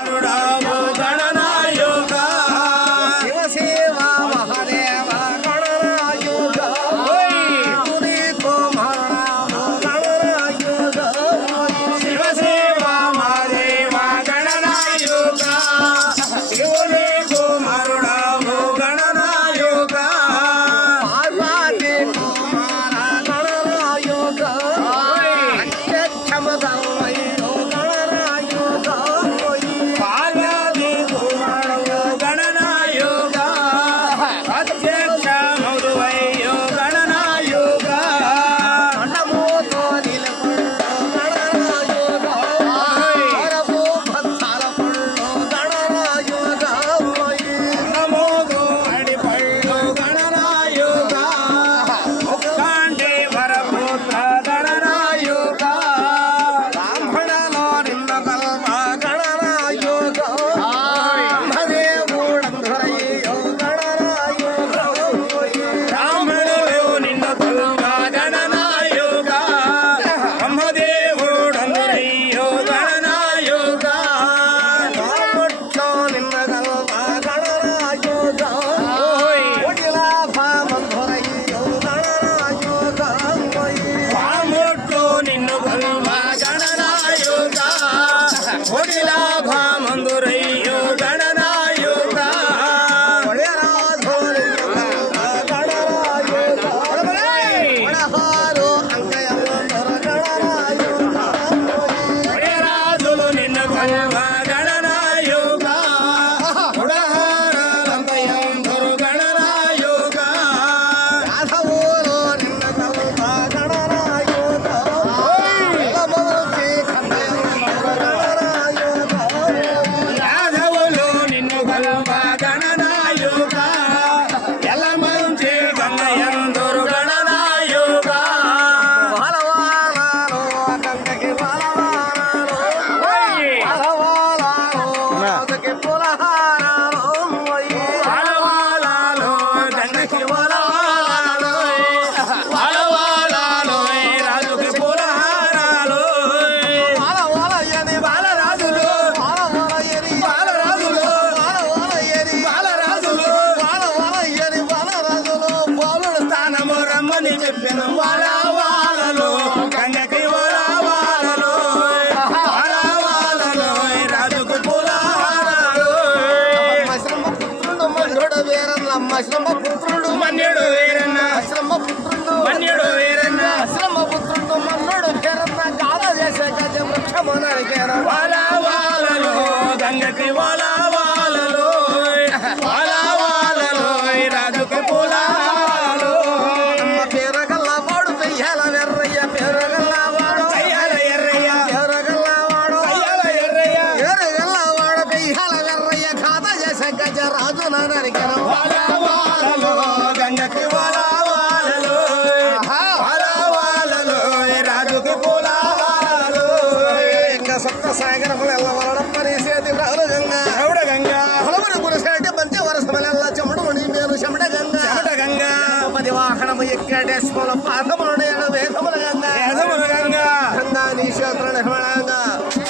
Ram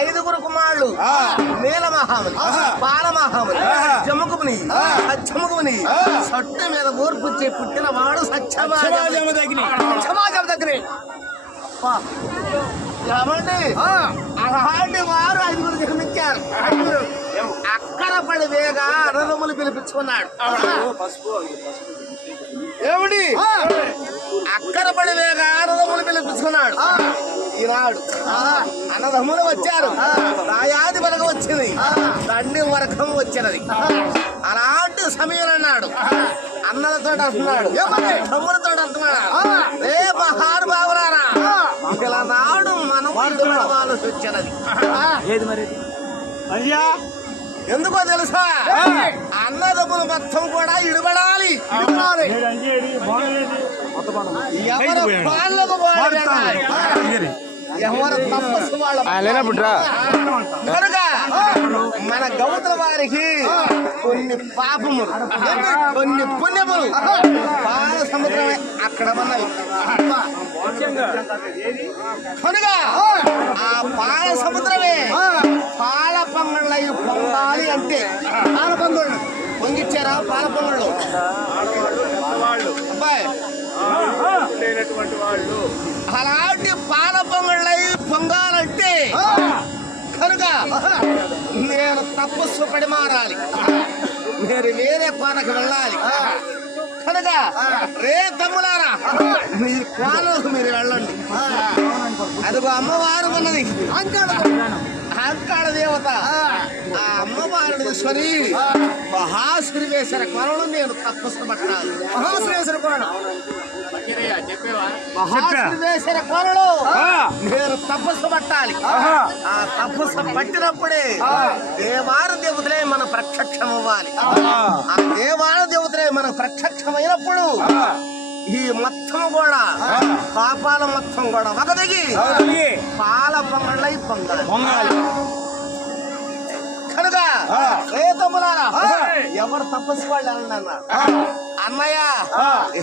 ఐదుగురు కుమారులు. నీల మహాముని బాల మహాముని జముకుని సత్యముకుని సొట్టు మీద ఓర్పుచ్చి పుట్టిన వాడు సత్యమాజం దగ్గరే అలాంటి వారు ఐదుగురు జన్మించారు. అక్కడ పడి వేగా అనదములు పిలిపించుకున్నాడు. ఏమిటి అక్కడ పడి వేగా అనదములు పిలిపించుకున్నాడు. ఈనాడు. అన్నదమ్ములు వచ్చారు. రాయాది వరకు వచ్చింది. తండ్రి వరకం వచ్చినది. అలాంటి సమయం అన్నాడు. అన్నలతో అంటున్నాడు. తమ్ములతో అంటున్నాడు. రే మహారు బాబులారా ఇలా నాడు మనం వాళ్ళు వచ్చినది. ఏది మరి? అయ్యా. ఎందుకో తెలుసా? అన్నదమ్ములు మొత్తం కూడా ఇడబడాలి. ఎవరు పాలకు పోయాలి వాళ్ళ కనుక మన గౌతల వారికి కొన్ని పాపములు కొన్ని పుణ్యములు. పాల సముద్రమే అక్కడ ఉన్నవి. కనుక ఆ పాల సముద్రమే పాల పొంగళ్ళై పొంగాలి అంటే పాల పొంగళ్ళు. పొంగిచ్చారా పాల పొంగళ్ళు? అబ్బాయి. అలాంటి పాల పొంగళ్ళై పొంగాలంటే కనుక నేను తపస్సు పడి మారాలి. మీరు వేరే కోనకు వెళ్ళాలి. కనుక రే తమ్ములారా మీ కోనకు మీరు వెళ్ళండి. అదిగో అమ్మవారు ఉన్నది. అంకాళ దేవత. ఆ. అమ్మవారిని తీసుకొని మహాశ్రీవేశ్వర కొలను నేను తపస్సు పట్టాలి. మహాశ్రీవేశ్వర కొలను. మహాశ్రీవేశ్వర కొలను నేను తపస్సు పట్టాలి. ఆ. తపస్సు పట్టినప్పుడే దేవారు దేవతలే మన ప్రత్యక్షం అవ్వాలి ఆ దేవారు దేవతలే మన ప్రత్యక్షమైనప్పుడు ఈ మొత్తం కూడా పాపాల మొత్తం కూడా వగదిగి పాల పొంగళ్ళై పొంగాలి. కనుక రేతములారా ఎవరు తపస్సు వాళ్ళు వెళ్ళండి అన్నయ్య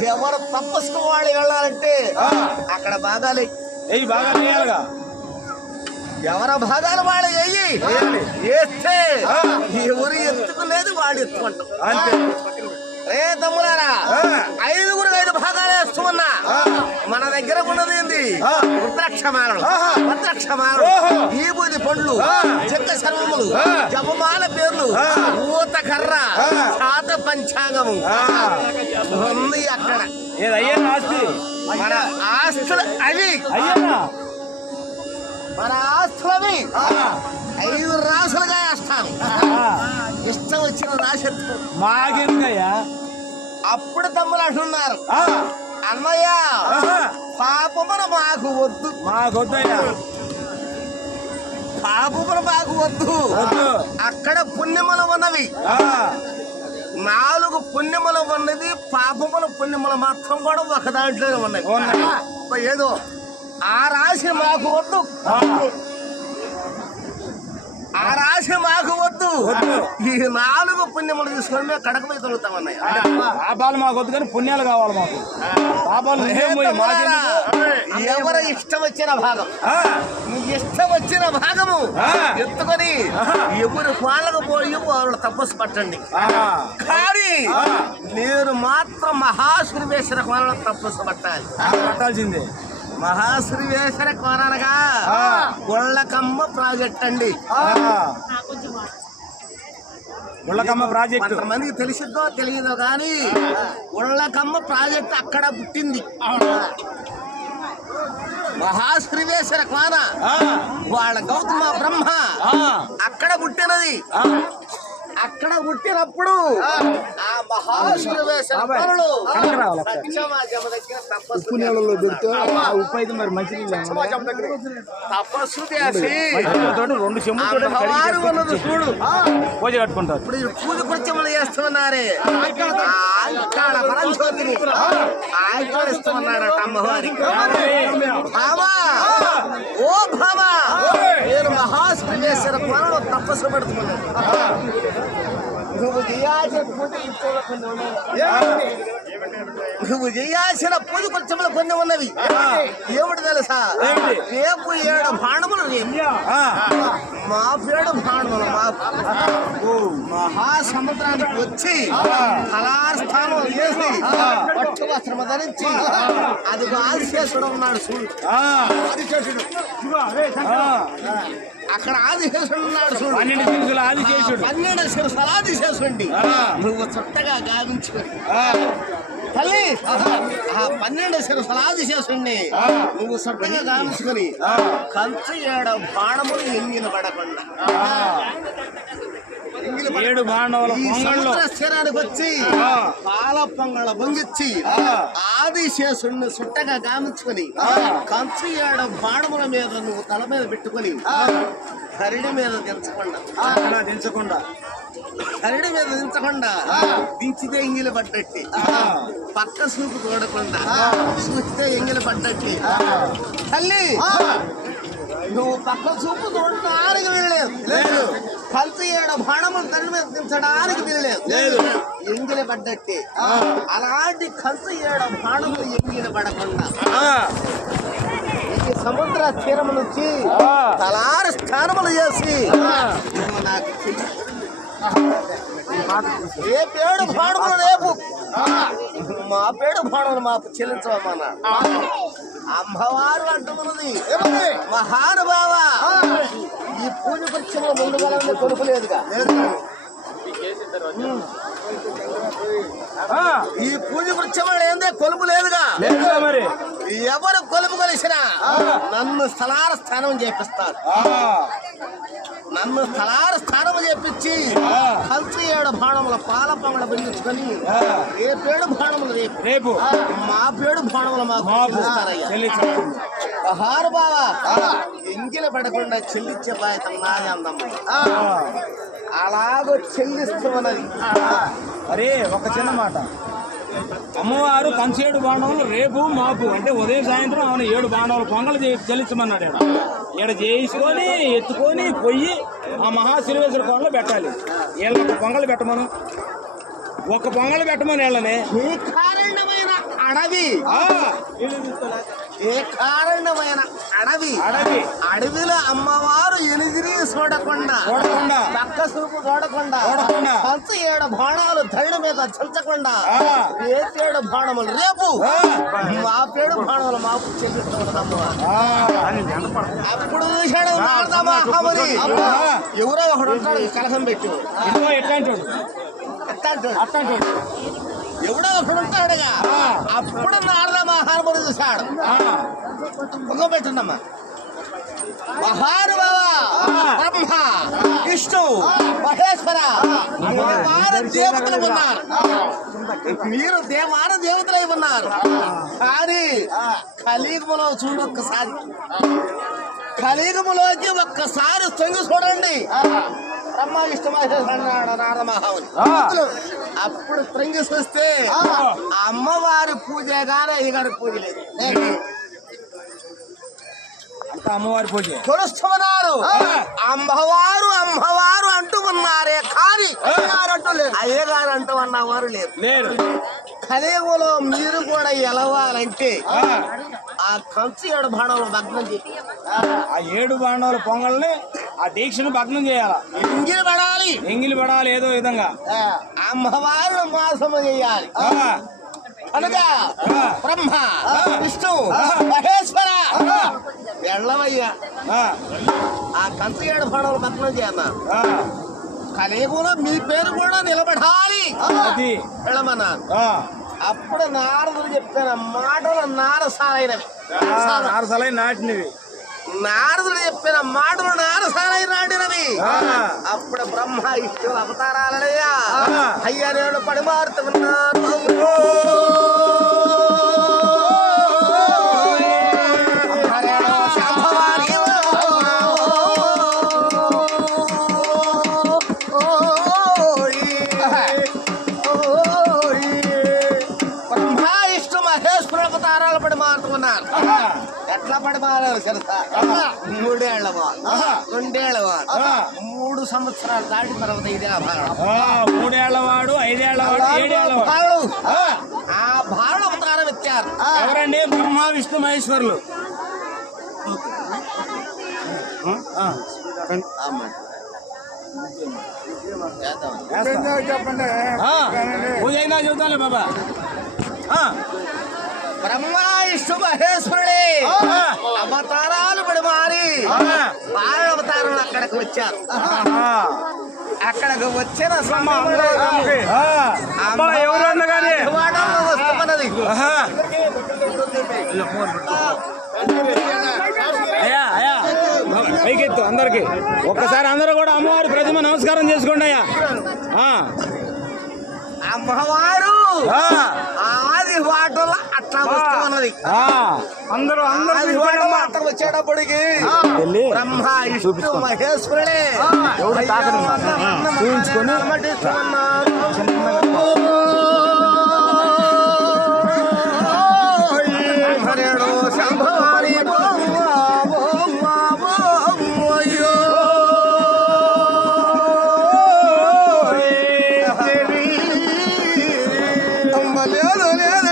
ఎవరు తపస్సు వాళ్ళు వెళ్ళాలంటే అక్కడ భాగాలు ఏయ్ బాగా నేయాలిగా ఎవరి భాగాలు వాళ్ళు వెయ్యి వేస్తే ఎవరు ఎత్తుకునేది వాడు ఎత్తుకుంటాం. అంతే. రే తమ్ములారా ఐదుగురు ఐదు భాగాలు వేస్తున్నా మన దగ్గర ఉన్నది రుద్రాక్షమాలలు బూది పండ్లు చెక్క శర్మములు జపమాల పేర్లు ఊత కర్ర శాత పంచాంగము. ఉంది అక్కడ. ఆస్తి? మన ఆస్తులు అవి. మన ఆస్తులు అవి. ఐదు రాసులుగా వేస్తాను. ఇష్టం వచ్చిన రాసి మాకెందుకయ్యా? అప్పుడు తమ్ములు అంటున్నారు. అన్నయ్య పాపమున మాకు వద్దు. మాకొద్దయ్యా. పాపమున మాకు వద్దు. అక్కడ పుణ్యములు ఉన్నవి నాలుగు పుణ్యములు ఉన్నది పాపముల పుణ్యములు మాత్రం కూడా ఒక దాంట్లోనే ఉన్నాయి. ఏదో ఆ రాశి మాకు వద్దు. ఆ, రాశి మాకు వద్దు. ఈ నాలుగు పుణ్యములు తీసుకొని మేము కడక తొలుగుతామన్నయ్య పాపాలు మాకు వద్దు కానీ పుణ్యాలు కావాలి మాకు. పాపాలు? ఎవరు ఇష్టం వచ్చిన భాగం? ఇష్టం వచ్చిన భాగము. ఎత్తుకొని ఎవరు పాలకు పోయి వాళ్ళు తపస్సు పట్టండి. కానీ. నేను మాత్రం మహాశ్రీవేశ్వర కోణంలో తపస్సు పట్టాలి. పట్టాల్సిందే. మహాశ్రీవేశ్వర ఆ. గొళ్ళకమ్మ ప్రాజెక్ట్ అండి. ఆ. ముళ్ళకమ్మ ప్రాజెక్టు. కొంతమందికి తెలిసిద్దో తెలియదో కానీ ఉళ్ళకమ్మ ప్రాజెక్ట్ అక్కడ పుట్టింది. మహాశ్రీవేశ్వర కోన. వాళ్ళ గౌతమ బ్రహ్మ అక్కడ పుట్టినది. అక్కడ పుట్టినప్పుడు ఆ ఉప్పు అయితే మరి మంచి తపస్సు చేసి రెండు చూడు. పూజ కట్టుకుంటారు. ఇప్పుడు పూజ కృత్యములు చేస్తున్నారే. పరంజ్యోతిని అమ్మవారి. ఓ నేను పురాణంలో తపస్సు పెడుతున్నాను. నువ్వు చేయాల్సిన పూజ ఇప్పుడు కొన్ని ఉన్నాయి. నువ్వు చేయాల్సిన పూజ కొంచెంలో కొన్ని ఉన్నవి ఏమిటి తెలుసా రేపు ఏడు బాణములు మా పేడు భాండములు మా మహాసముద్రానికి వచ్చి కళాస్థానం చేసి పట్టు వస్త్రము ధరించి అది ఆదిశేషుడు ఉన్నాడు చూడు ఆదిశేషుడు అక్కడ ఆదిశేషుడు ఉన్నాడు చూడు. పన్నెండు శిరసులు ఆది చేసుడు పన్నెండు శిరసులు ఆదిశేషుండి. నువ్వు చుట్టగా గావించుకొని. ఆ, తల్లి ఆ పన్నెండు శిరసులు ఆదిశేషుణ్ణి నువ్వు చుట్టగా గావించుకొని కంచు ఏడ బాణములు ఎంగిన పడకుండా ఏడు సముద్ర స్థిరానికి వచ్చి. పాల పొంగళ బొంగిచ్చి ఆ. ఆదిశేషుణ్ణి సుట్టగా గామించుకొని కంచు ఏడ బాణముల మీద నువ్వు తల మీద పెట్టుకొని కరిడి మీద దించకుండా. అలా దించకుండా. కరిడి మీద దించకుండా దించితే ఎంగిలి పడ్డట్టి. పక్క సూపు చూడకుండా చూస్తే ఎంగిలి పడ్డట్టి. తల్లి! నువ్వు పక్క చూపు చూడడానికి వెళ్ళలేదు లేదు. కలిసి ఏడ బాణములు తల్లి మీద దించడానికి వెళ్ళలేదు లేదు. ఎంగిలి పడ్డట్టి. అలాంటి కలిసి ఏడ బాణములు ఎంగిలి పడకుండా. సముద్ర తీరం నుంచి. తలారి స్థానములు చేసి నాకు. ఏ పేడు బాణములు రేపు మా పేడు బాణములు మాకు చెల్లించమన్నాడు అమ్మవారు అంటున్నది. మహానుభావ ఈ పూజ పరీక్షలో ముందు కాలంలో కొనుకోలేదుగా ఆ, ఈ పూజ వృక్షం ఏందే? కొలుపు లేదుగా. లేదుగా మరి. ఎవరు కొలుపు కలిసినా నన్ను స్థలాల స్థానం చేపిస్తారు. నన్ను స్థలాల స్థానం చేపించి. కలిసి ఏడు బాణముల పాల పొంగడ బిగించుకొని ఆ. రేపేడు బాణములు రేపు? రేపు. మా పేడు బాణములు మాకు హారు బావా ఎంగిల పడకుండా చెల్లించే బాధ్యత నాది అందమ్మ అలాగో చెల్లిస్తున్నది అరే ఒక చిన్న మాట. అమ్మవారు కంచేడు బాండవులు రేపు మాపు. అంటే ఉదయం సాయంత్రం ఆమె ఏడు బాండవులు పొంగలు చెల్లించమన్నాడు ఈడ. చేయించుకొని ఎత్తుకొని పొయ్యి ఆ మహాశిల్వేశ్వర కోణలో పెట్టాలి వీళ్ళకి ఒక పొంగలు పెట్టమను ఒక పొంగలు పెట్టమని వీళ్ళని అడవి. ఏ కారణమైన అడవి? అడవి. అడవిలో అమ్మవారు ఎనిదిరి చూడకుండా చూడకుండా. పక్క సూపు చూడకుండా చూడకుండా. పంచ ఏడు బాణాలు ధరణ మీద చంచకుండా ఆ. రేపేడు బాణములు? రేపు. ఆ. మా పేడు బాణములు మాకు ఆ, అప్పుడు చూశాడు. ఎవరో ఒకడు ఉంటాడు ఈ కలహం పెట్టి. ఎట్లా అంటాడు? ఎవడో ఒకడు ఉంటాడుగా. అప్పుడు నారద మహాముని చూశాడు. ఆ, పెట్టండమ్మా. మహానుభావ బ్రహ్మ విష్ణు మహేశ్వర దేవాన దేవతలు ఉన్నారు. మీరు దేవాన దేవతలై ఉన్నారు. కానీ కలియుగములో చూడొక్కసారి కలియుగములోకి ఒక్కసారి. తొంగి చూడండి. బ్రహ్మ విష్ణు మహేశ్వర అన్నాడు నారద మహాముని. ఆ. అప్పుడు త్రంగి చూస్తే అమ్మవారి పూజ గానే అయ్యగారి పూజ లేదు అంతా అమ్మవారి పూజ. కొలుస్తున్నారు అమ్మవారు అమ్మవారు అంటూ ఉన్నారే కానీ అయ్యగారు అంటూ అన్నవారు లేరు. లేరు. మీరు కూడా ఎలవాలంటే ఆ, కంచు ఏడు బాణం భగ్నం చేసి ఆ ఏడు బాండవుల పొంగల్ని ఆ దీక్షను భగ్నం చేయాల? ఇంగిలి పడాలి. ఎంగిలి పడాలి ఏదో విధంగా. అమ్మవారు మోసము చేయాలి. కనుక బ్రహ్మ విష్ణు మహేశ్వర. వెళ్ళవయ్యా. ఆ, కంచు ఏడు బాణం భగ్నం ఆ, కలియుగంలో మీ పేరు కూడా నిలబడాలి. ఆ, అప్పుడు నారదుడు చెప్పిన మాటలు నారసాలైనవి. నారసలై నాటినవి. నారదుడు చెప్పిన మాటలు నారసాలై నాటినవి. అప్పుడు బ్రహ్మ ఇష్టం అవతారాలయ్యా. అయ్యా నేను పడి ఎట్లా పడి మారారు తెలుసా? మూడేళ్ళ వారు రెండేళ్ళ వారు ఆ. మూడు సంవత్సరాలు దాటిన తర్వాత ఇదే భారణ ఆ, మూడేళ్ళవాడు ఐదేళ్ళవాడు ఏడేళ్ళవాడు. భారణ ఆ, ఆ భారణ అవతారం ఎత్తారు ఎవరండి? బ్రహ్మ విష్ణు మహేశ్వరులు. ఆ, పూజ అయిందా? చెబుతాలే బాబా. బ్రహ్మ మహేశ్వరుడే. ఆ. అవతారాలు పడి మారి. అవతారం అక్కడికి వచ్చారు. అక్కడికి వచ్చిన వస్తున్నది. అయ్యా అయ్యా. పైకెత్తు అందరికి. ఒక్కసారి అందరూ కూడా అమ్మవారి ప్రతిమ నమస్కారం చేసుకోండి అయ్యా. ఆ, అమ్మవారు! ఆ, ఆది వాటలో అట్లా వస్తూ ఉన్నది ఆ, అందరూ అందరూ అట్లా వచ్చేటప్పటికి బ్రహ్మ విష్ణు మహేశ్వరుడే. ఎవరు. అమ్మ లేదు.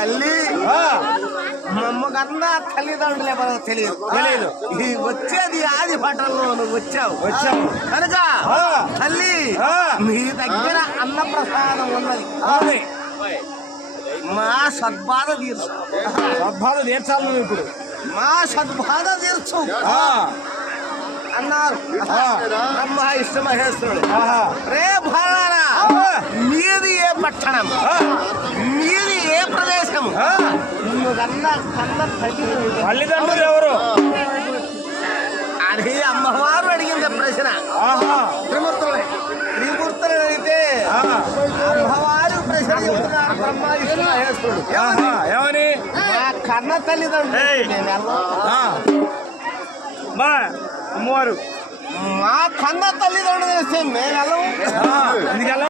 తల్లి ఆ, మమ్మగన్న తల్లిదండ్రులే మనకు తెలియదు తెలియదు. ఈ వచ్చేది ఆది పట్టణంలో నువ్వు వచ్చావు వచ్చాము కనుక. తల్లి. మీ దగ్గర అన్న ప్రసాదం ఉన్నది. మా సద్బాధ తీర్చు సద్బాధ తీర్చాలి నువ్వు ఇప్పుడు మా సద్బాధ తీర్చు అన్నారు. బ్రహ్మ ఇష్ట మహేశ్వరుడు. రే భారారా ఆ. మీది ఏ పట్టణం? మీది ఏ ప్రదేశం? ఆ. నువ్వు కన్న కన్న తల్లి తల్లిదండ్రులు ఎవరు? అది అమ్మవారు అడిగింది ప్రశ్న. ఆహా. త్రిమూర్తులే త్రిమూర్తులు అడిగితే ఆ, అమ్మవారు ప్రశ్న చెబుతున్నారు బ్రహ్మ విష్ణు మహేశ్వరుడు ఆహా, ఏమని? మా కన్న తల్లిదండ్రులు. మా అమ్మవారు. మా కన్న తల్లిదండ్రులు తెలిస్తే మేము వెళ్ళము